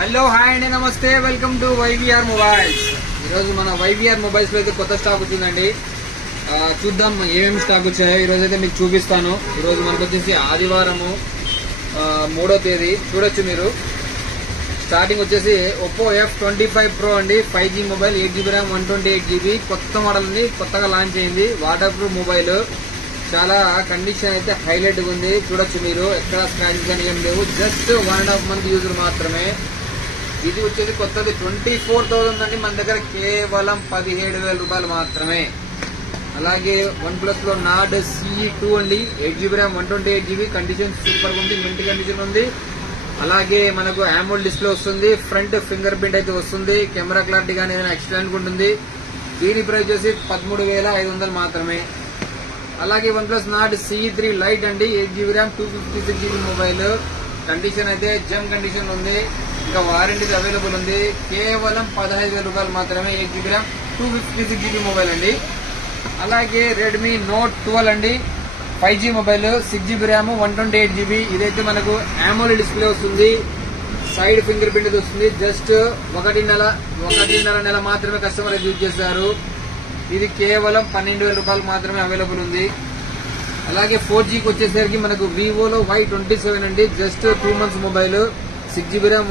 Hello hi అండి, నమస్తే, welcome to YVR mobiles. ఈరోజు మన వైవీఆర్ మొబైల్స్ లో అయితే కొత్త స్టాక్ వచ్చిందండి. చూద్దాం ఏమేమి స్టాక్ వచ్చాయో ఈరోజు అయితే మీకు చూపిస్తాను. ఈరోజు మనకు వచ్చేసి ఆదివారము 3వ తేదీ. చూడొచ్చు మీరు. స్టార్టింగ్ వచ్చేసి ఒప్పో F25 Pro అండి, 5G mobile, 8GB RAM, 128GB. కొత్త మోడల్ ఉంది, కొత్తగా లాంచ్ అయింది. వాటర్ ప్రూఫ్ మొబైల్, చాలా కండిషన్ అయితే హైలైట్ గా ఉంది. చూడొచ్చు మీరు, ఎక్కడ స్క్రాచెస్ కానీ ఏం లేవు. జస్ట్ 1.5 month యూజర్ మాత్రమే. ఇది వచ్చేసి కొత్తది 24,000 అండి. మన దగ్గర కేవలం 17,000 రూపాయలు మాత్రమే. అలాగే OnePlus లో నార్డ్ CE2 అండి, 8GB RAM, 128GB. Condition super గా ఉంది, మింట్ కండిషన్ ఉంది. అలాగే మనకు AMOLED డిస్ప్లే వస్తుంది, ఫ్రంట్ ఫింగర్ ప్రింట్ అయితే వస్తుంది. కెమెరా క్లారిటీ కానీ ఏదైనా ఎక్సలెంట్ ఉంటుంది. దీని ప్రైస్ వచ్చేసి 13,500 మాత్రమే. అలాగే OnePlus నార్డ్ CE3 లైట్ అండి, 8GB RAM, 256GB mobile. Condition అయితే జమ్ కండిషన్ ఉంది. ఇంకా వారంటీ అవైలబుల్ ఉంది. కేవలం 15,000 రూపాయలు మాత్రమే. 8GB ర్యామ్, 256GB మొబైల్ అండి. అలాగే రెడ్మీ నోట్ 12 అండి, 5G mobile, 6GB RAM, 128GB. ఇదైతే మనకు AMOLED డిస్ప్లే వస్తుంది, సైడ్ ఫింగర్ ప్రింట్ వస్తుంది. జస్ట్ 1.5 నెల మాత్రమే కస్టమర్ యూజ్ చేశారు. ఇది కేవలం 12,000 రూపాయలు మాత్రమే అవైలబుల్ ఉంది. అలాగే 4Gకి వచ్చేసరికి మనకు వివోలో Y27 అండి, just 2 months mobile, 6GB RAM,